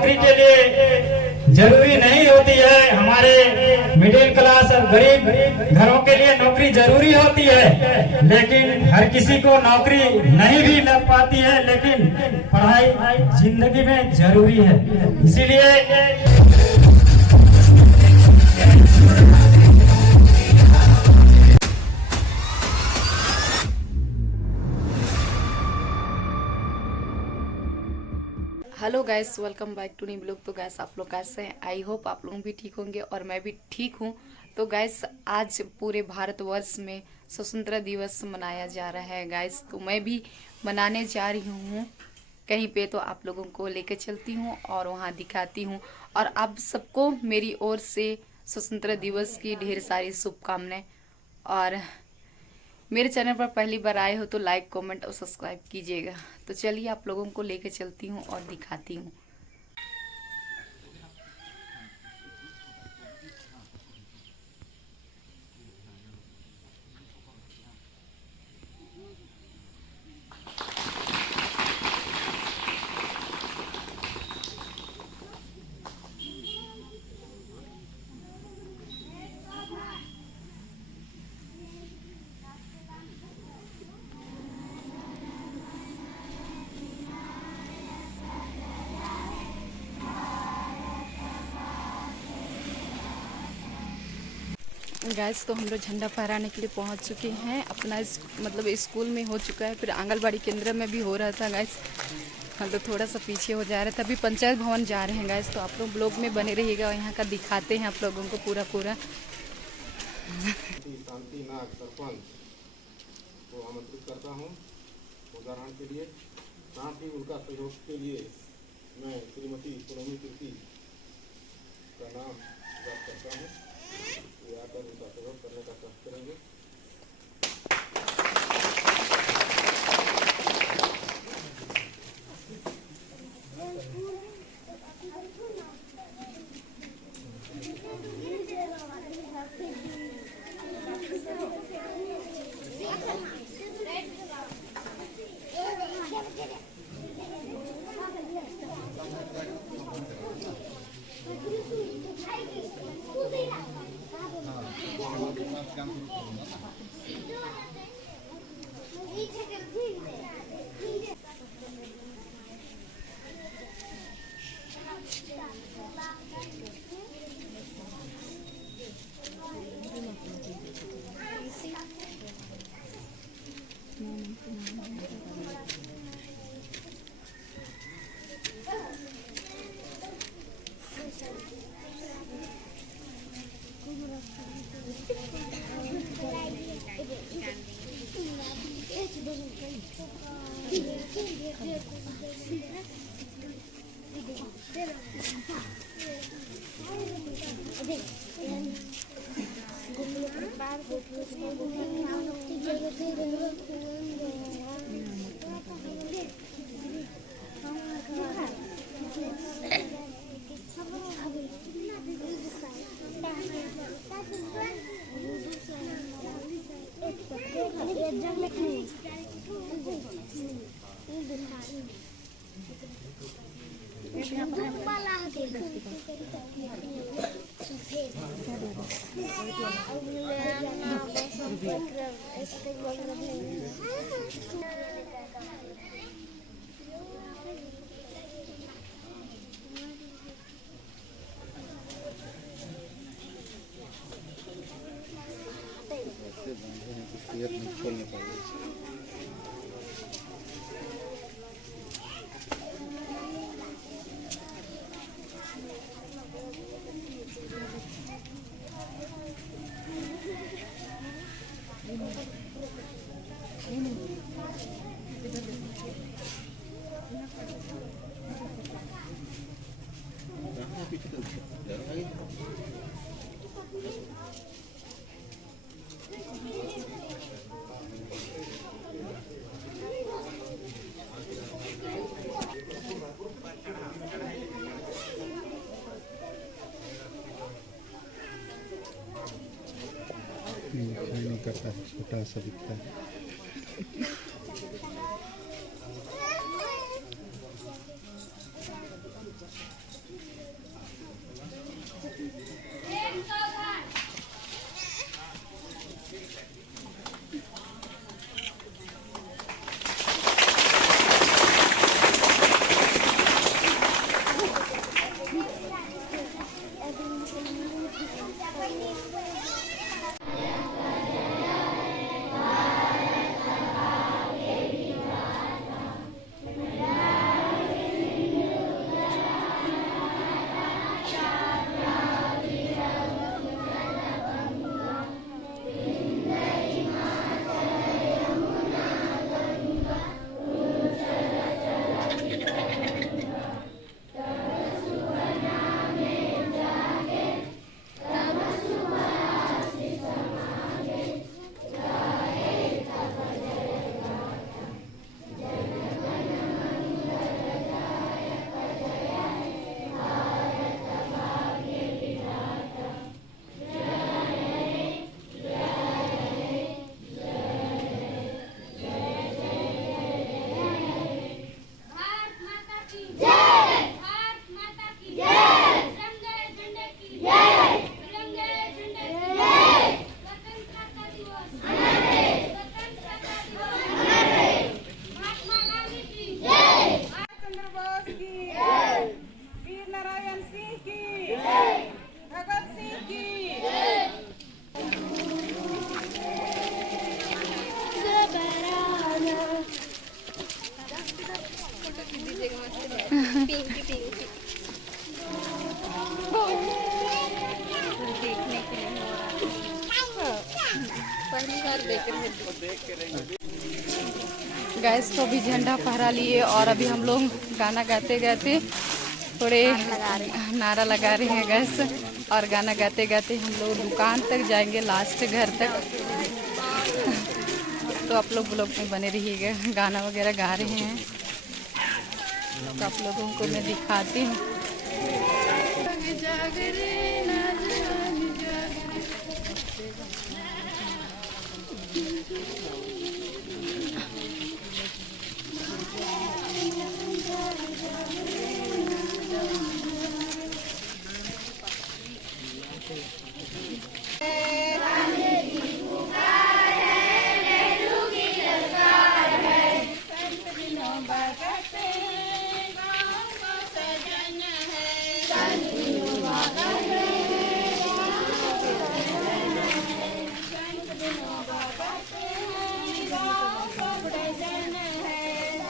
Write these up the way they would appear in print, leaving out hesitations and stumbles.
नौकरी के लिए जरूरी नहीं होती है। हमारे मिडिल क्लास और गरीब घरों के लिए नौकरी जरूरी होती है, लेकिन हर किसी को नौकरी नहीं भी लग पाती है। लेकिन पढ़ाई जिंदगी में जरूरी है, इसीलिए hello guys, welcome back to new blog. तो गाइस, आप लोग कैसे हैं? आई होप आप लोग भी ठीक होंगे और मैं भी ठीक हूँ। तो गाइस, आज पूरे भारतवर्ष में स्वतंत्रता दिवस मनाया जा रहा है गाइस। तो मैं भी मनाने जा रही हूँ कहीं पे, तो आप लोगों को लेकर चलती हूँ और वहाँ दिखाती हूँ। और आप सबको मेरी ओर से स्वतंत्रता दिवस की ढेर सारी शुभकामनाएं। और मेरे चैनल पर पहली बार आए हो तो लाइक, कमेंट और सब्सक्राइब कीजिएगा। तो चलिए आप लोगों को लेकर चलती हूँ और दिखाती हूँ। गैस, तो हम लोग झंडा फहराने के लिए पहुंच चुके हैं। अपना मतलब स्कूल में हो चुका है, फिर आंगनबाड़ी केंद्र में भी हो रहा था गैस। हम लोग थोड़ा सा पीछे हो जा रहे थे, अभी पंचायत भवन जा रहे हैं गैस। तो आप लोग ब्लॉग में बने रहिएगा और यहाँ का दिखाते हैं आप लोगों को पूरा शांति नाग सरपंच को आमंत्रित करता हूँ उदाहरण के लिए। साथ ही उनका सहयोग के लिए मैं श्रीमती पुनमी कीर्ति का नाम याद करता हूँ। ये आकर उनका सहयोग करने का प्रयास करेंगे। नहीं करता है, छोटा सा दिखता है। गैस तो अभी झंडा फहरा लिए और अभी हम लोग गाना गाते गाते थोड़े नारा लगा रहे हैं गैस। और गाना गाते गाते हम लोग दुकान तक जाएंगे, लास्ट घर तक। तो आप लोग ब्लॉग में बने रहिएगा। गाना वगैरह गा रहे हैं तो आप लोगों को मैं दिखाती हूँ।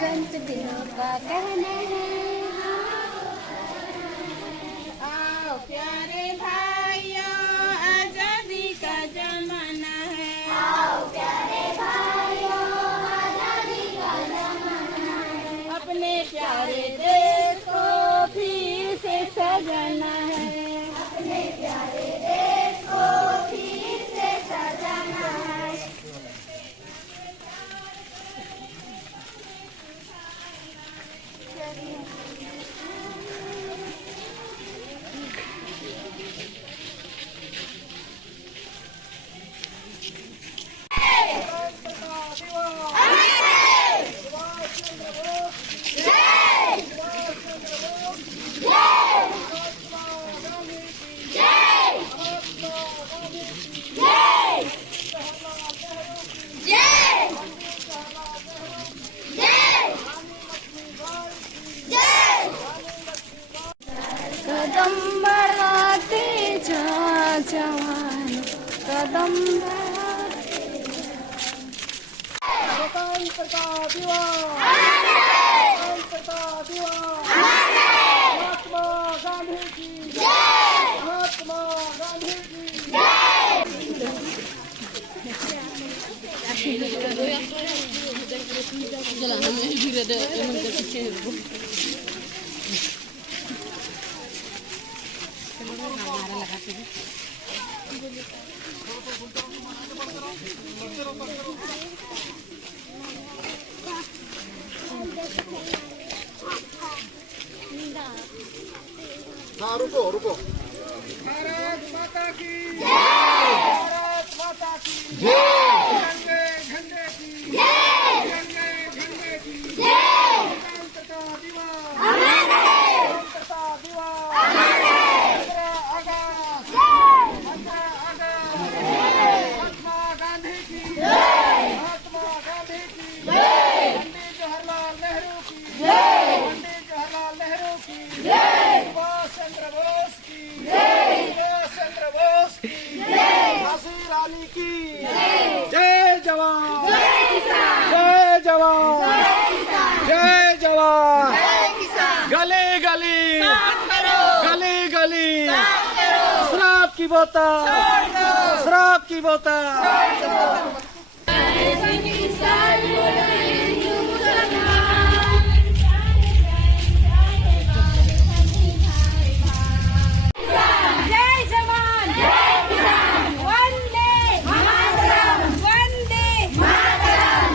संत दिनों का कहना है, आओ प्यारे भाइयों आजादी का जमाना है, आओ प्यारे भाइयों आजादी का जमाना है, अपने प्यारे देश को फिर से सजाना है, अपने प्यारे देश को फिर से सजाना है। कदम बढ़ाते जा जवान, कदम बढ़ाते स्वतंत्रता दिवस, स्वतंत्रता दिवस, महात्मा गांधी की जय, महात्मा गांधी की हाँ रुको रुको। भारत माता की जय, भारत माता की जय, झंडे झंडे की जय, झंडे झंडे की जय, स्वतंत्रता दिवस, स्वतंत्रता दिवस, 15 अगस्त, 15 अगस्त, महात्मा गांधी की जय, महात्मा गांधी की जय, पंडित जवाहरलाल नेहरू की जय, पंडित जवाहरलाल नेहरू की जय, सुभाष चंद्र बोस की जय, सुभाष चंद्र बोस की जय, झांसी रानी की जय, जवान जय किसान, जय जवान जय जवान, गली गली गली गली शराब की बोतल, शराब की बोतल। जय जवान, जय किसान, वंदे मातरम, वंदे मातरम।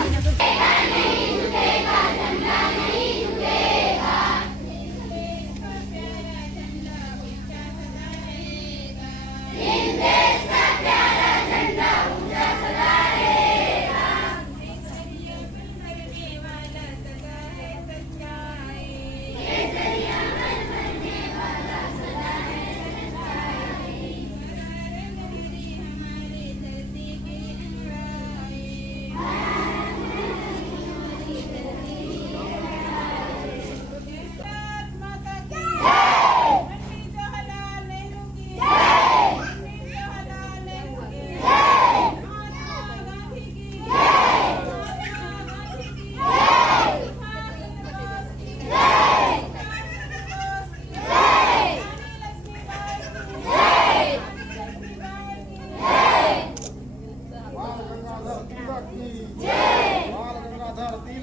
इन देश का प्यारा झंडा ऊंचा सदा रहेगा।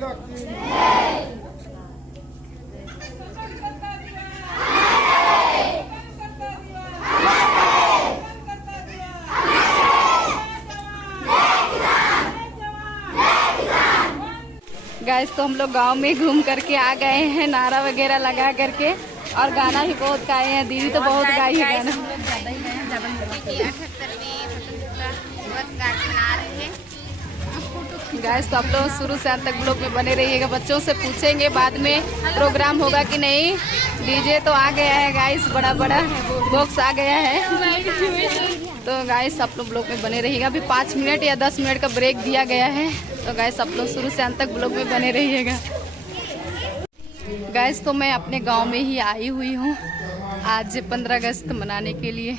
तिलक की गाइस तो हम लोग गांव में घूम करके आ गए हैं, नारा वगैरह लगा करके, और गाना भी बहुत गाए हैं। दीदी तो बहुत गाई है गाना। गाइस तो आप लोग शुरू से अंत तक ब्लॉग में बने रहिएगा। बच्चों से पूछेंगे बाद में प्रोग्राम होगा कि नहीं। डीजे तो आ गया है गाइस, बड़ा बड़ा बॉक्स आ गया है। तो गाइस आप लोग ब्लॉग में बने रहिएगा। अभी 5 मिनट या 10 मिनट का ब्रेक दिया गया है। तो गाइस आप लोग शुरू से अंत तक ब्लॉग में बने रहिएगा। गाइस तो मैं अपने गांव में ही आई हुई हूँ आज 15 अगस्त मनाने के लिए।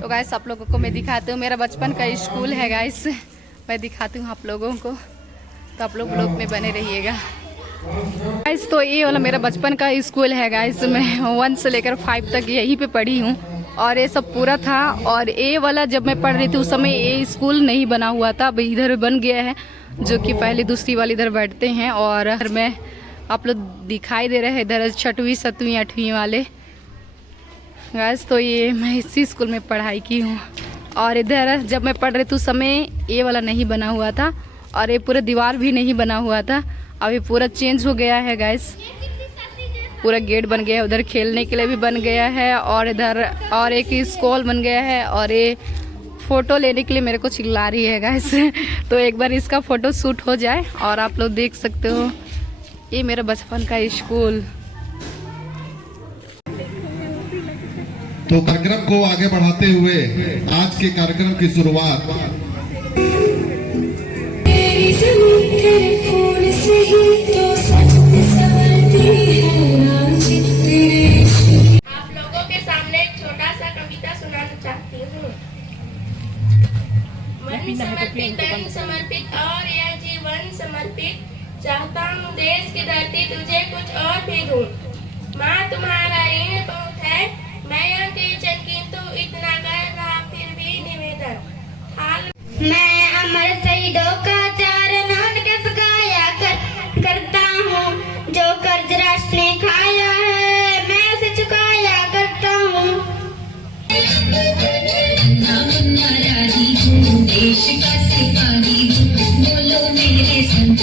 तो गाइस आप लोगों को मैं दिखाती हूँ, मेरा बचपन का स्कूल है गाइस, मैं दिखाती हूँ आप लोगों को। तो आप लोग ब्लॉग में बने रहिएगा। गाइस तो ये वाला मेरा बचपन का स्कूल है गाइस। मैं 1 से लेकर 5 तक यहीं पे पढ़ी हूँ और ये सब पूरा था। और ये वाला जब मैं पढ़ रही थी उस समय ये स्कूल नहीं बना हुआ था, अब इधर बन गया है, जो कि पहली दूसरी वाली इधर बैठते हैं। और मैं आप लोग दिखाई दे रहे हैं इधर 6वीं 7वीं 8वीं वाले गाइस। तो ये मैं इसी स्कूल में पढ़ाई की हूँ। और इधर जब मैं पढ़ रही थी उस समय ये वाला नहीं बना हुआ था और ये पूरा दीवार भी नहीं बना हुआ था। अभी पूरा चेंज हो गया है गाइस, पूरा गेट बन गया है, उधर खेलने के लिए भी बन गया है और इधर और एक स्कूल बन गया है। और ये फोटो लेने के लिए मेरे को चिल्ला रही है गाइस। तो एक बार इसका फोटो शूट हो जाए और आप लोग देख सकते हो ये मेरा बचपन का स्कूल। तो कार्यक्रम को आगे बढ़ाते हुए आज के कार्यक्रम की शुरुआत आप लोगों के सामने एक छोटा सा कविता सुनाना चाहती हूँ। मन समर्पित, तन समर्पित और यह जीवन समर्पित, चाहता हूँ देश की धरती तुझे कुछ और भी दूँ। माँ तुम्हारा ऋण बहुत है, मैं यहाँ की किंतु इतना कर रहा फिर भी निवेदन। हाल मैं अमर शहीदों का चारण कैसे गाया करता हूँ, जो कर्ज राष्ट्र ने खाया है मैं उसे चुकाया करता हूँ। देश का सिपाही बोलो मेरे संग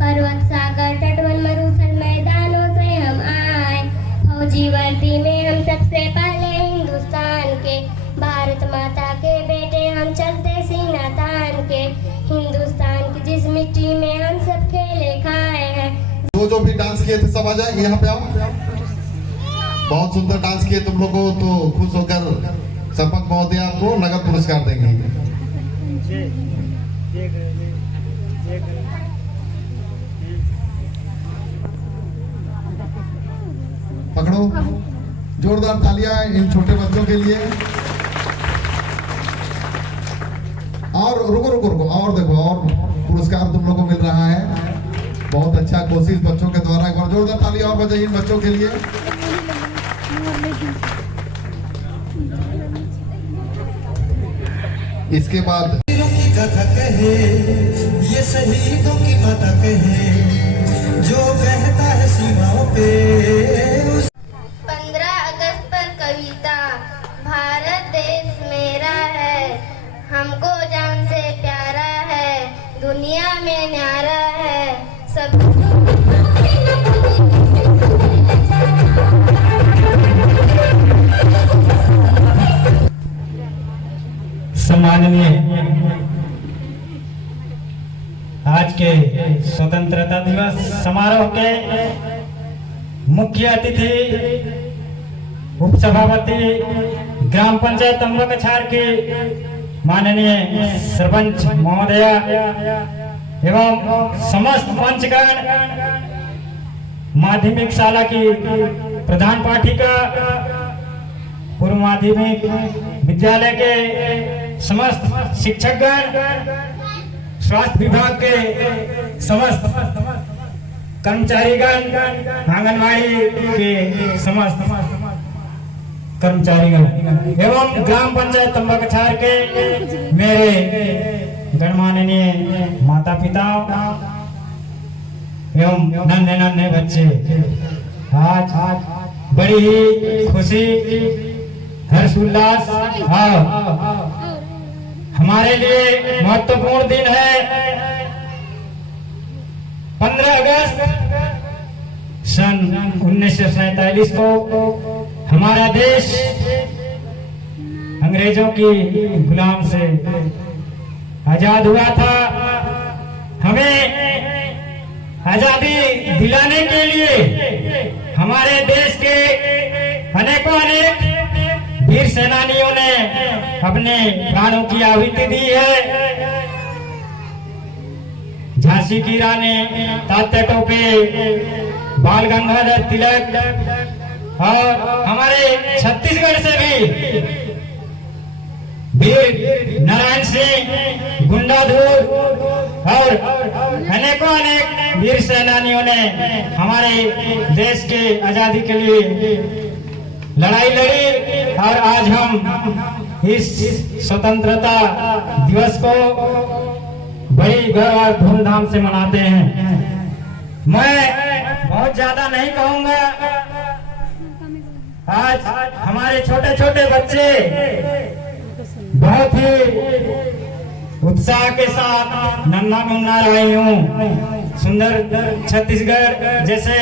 पर्वत सागर तटवन मरुस्थल मैदानों से हम आए, फौजी वर्दी में हम सबसे पहले हिंदुस्तान के, भारत माता के बेटे हम चलते सीना तान के, हिंदुस्तान की जिस मिट्टी में हम सब खेले खाए हैं। जो भी डांस किए थे सब आ जाए यहाँ पे आओ। बहुत सुंदर डांस किए तुम लोगों, तो खुश होकर सरपंच महोदय आपको नगद पुरस्कार देंगे। पकड़ो, जोरदार तालियां इन छोटे बच्चों के लिए। और रुको रुको रुको, और देखो और पुरस्कार तुम लोगों को मिल रहा है। बहुत अच्छा कोशिश बच्चों के द्वारा। एक बार जोरदार तालियां और बजाइए इन बच्चों के लिए। इसके बाद कथा कहे ये शहीदों की माता कहे, जो कहता है सीमाओं पे। 15 अगस्त पर कविता। भारत देश मेरा है, हमको जान से प्यारा है, दुनिया में न्यारा है सब। सम्माननीय आज के स्वतंत्रता दिवस समारोह के मुख्य अतिथि उप सभापति ग्राम पंचायत अम्बकछार की माननीय सरपंच महोदया एवं समस्त मंचगण, माध्यमिक शाला की प्रधान पाठिका, पूर्व माध्यमिक विद्यालय के समस्त शिक्षकगण, स्वास्थ्य विभाग के समस्त कर्मचारीगण, आंगनवाड़ी के समस्त कर्मचारीगण एवं ग्राम पंचायत अम्बकछार के मेरे गणमाननीय माता पिता एवं नन्हे नन्हे बच्चे, आज बड़ी ही खुशी हर्षोल्लास और हमारे लिए महत्वपूर्ण दिन है। 15 अगस्त सन 1947 को हमारा देश अंग्रेजों की गुलाम से आजाद हुआ था। हमें आजादी दिलाने के लिए हमारे देश के अनेकों अनेक वीर सेनानियों ने अपने प्राणों की आहुति दी है। झांसी की रानी, तात्या टोपे, बाल गंगाधर तिलक और हमारे छत्तीसगढ़ से भी वीर नारायण सिंह, गुंडाधुर और अनेकों अनेक वीर सेनानियों ने हमारे देश के आजादी के लिए लड़ाई लड़ी और आज हम इस स्वतंत्रता दिवस को बड़ी गर्व और धूमधाम से मनाते हैं। मैं बहुत ज्यादा नहीं कहूंगा। आज हमारे छोटे छोटे बच्चे बहुत ही उत्साह के साथ नन्हा मुन्ना रही हूँ। सुंदर छत्तीसगढ़ जैसे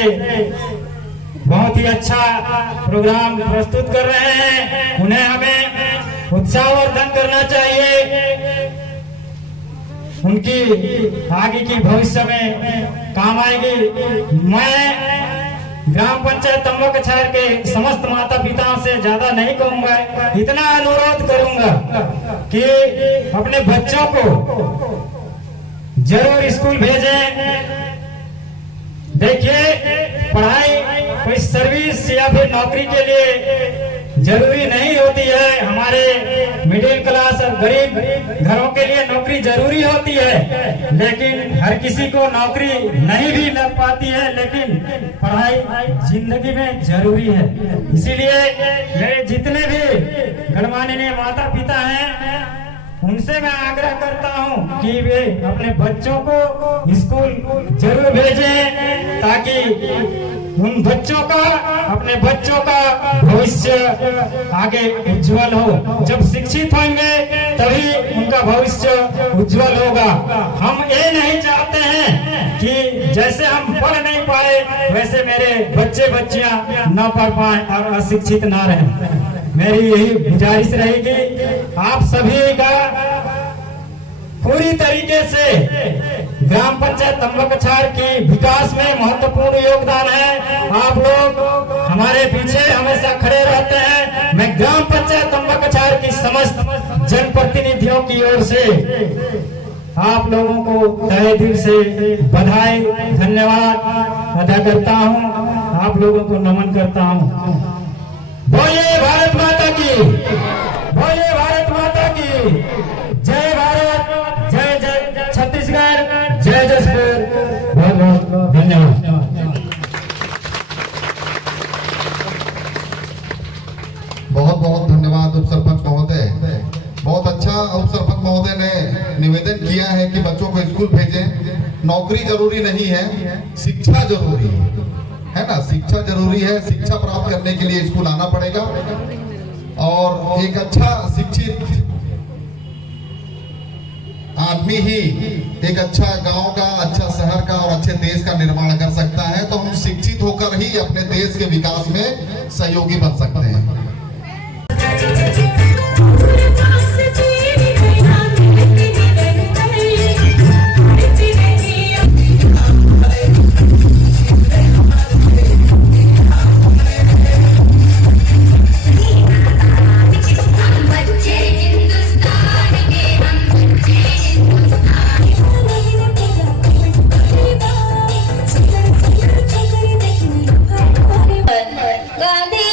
बहुत ही अच्छा प्रोग्राम प्रस्तुत कर रहे हैं, उन्हें हमें उत्साहवर्धन करना चाहिए। उनकी आगे की भविष्य में काम आएगी। मैं ग्राम पंचायत तंबकछार के समस्त माता पिताओं से ज्यादा नहीं कहूंगा, इतना अनुरोध करूंगा कि अपने बच्चों को जरूर स्कूल भेजें। देखिए, पढ़ाई कोई सर्विस या फिर नौकरी के लिए जरूरी नहीं होती है। हमारे मिडिल क्लास और गरीब घरों के लिए नौकरी जरूरी होती है, लेकिन हर किसी को नौकरी नहीं भी लग पाती है। लेकिन पढ़ाई जिंदगी में जरूरी है। इसीलिए मेरे जितने भी गणमान्य माता पिता हैं, उनसे मैं आग्रह करता हूं कि वे अपने बच्चों को स्कूल जरूर भेजें, ताकि उन बच्चों का, अपने बच्चों का भविष्य आगे उज्जवल हो। जब शिक्षित होंगे तभी उनका भविष्य उज्जवल होगा। हम ये नहीं चाहते हैं कि जैसे हम पढ़ नहीं पाए वैसे मेरे बच्चे बच्चियां न पढ़ पाए और अशिक्षित ना रहें। मेरी यही गुजारिश रहेगी। आप सभी का पूरी तरीके से ग्राम पंचायत तंबकछार की विकास में महत्वपूर्ण योगदान है। आप लोग हमारे पीछे हमेशा खड़े रहते हैं। मैं ग्राम पंचायत तंबकछार की समस्त जनप्रतिनिधियों की ओर से आप लोगों को तहे दिल से बधाई, धन्यवाद अदा करता हूं। आप लोगों को नमन करता हूं। बोलिए भारत माता की, बोलिए भारत माता की जय। भारत जय, जय छत्तीसगढ़, जय जसपुर। बहुत बहुत धन्यवाद। बहुत बहुत धन्यवाद उप सरपंच महोदय। बहुत अच्छा उप सरपंच महोदय ने निवेदन किया है कि बच्चों को स्कूल भेजें। नौकरी जरूरी नहीं है, शिक्षा जरूरी है ना। शिक्षा जरूरी है। शिक्षा प्राप्त करने के लिए स्कूल आना पड़ेगा और एक अच्छा शिक्षित आदमी ही एक अच्छा गांव का, अच्छा शहर का और अच्छे देश का निर्माण कर सकता है। तो हम शिक्षित होकर ही अपने देश के विकास में सहयोगी बन सकते हैं। गांधी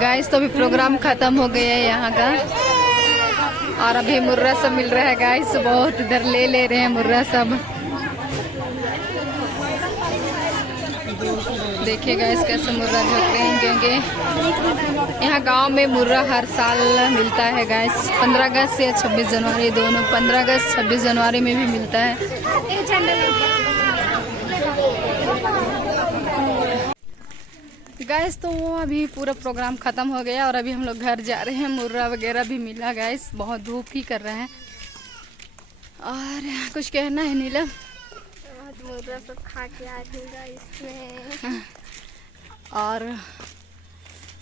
गाइस तो अभी प्रोग्राम खत्म हो गया है यहाँ का, और अभी मुर्रा सब मिल रहा है गाइस। बहुत इधर ले रहे हैं मुर्रा सब। देखिए गाइस कैसे मुर्रा झोंक रहे हैं, क्योंकि यहाँ गांव में मुर्रा हर साल मिलता है गाइस। 15 अगस्त या 26 जनवरी दोनों, 15 अगस्त 26 जनवरी में भी मिलता है। गाइस तो अभी पूरा प्रोग्राम खत्म हो गया और अभी हम लोग घर जा रहे हैं। मुर्रा वगैरह भी मिला गाइस, बहुत धूप ही कर रहे हैं। और कुछ कहना है नीलम? मुर्रा सब खा के आ इसमें। और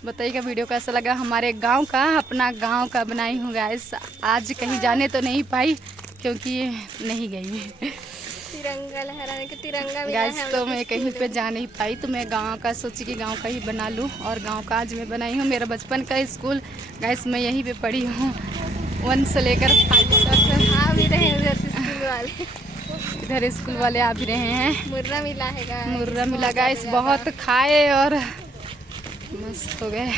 बताइएगा वीडियो कैसा लगा। हमारे गांव का, अपना गांव का बनाई हूँ गाइस। आज कहीं जाने तो नहीं पाई क्योंकि नहीं गई तिरंगा लहराने के, तिरंगा मिला गाइस है तो मैं कहीं पे जा नहीं पाई, तो मैं गांव का सोची कि गांव का ही बना लूं। और गांव का आज मैं बनाई हूँ। मेरा बचपन का स्कूल गाइस, मैं यहीं पे पढ़ी हूँ 1 से लेकर 5 तक। आ भी रहे उधर से स्कूल वाले, इधर स्कूल वाले आ भी रहे हैं। मुर्रा मिला है गाइस, मुर्रा मिला गाइस, बहुत खाए और मस्त हो गए।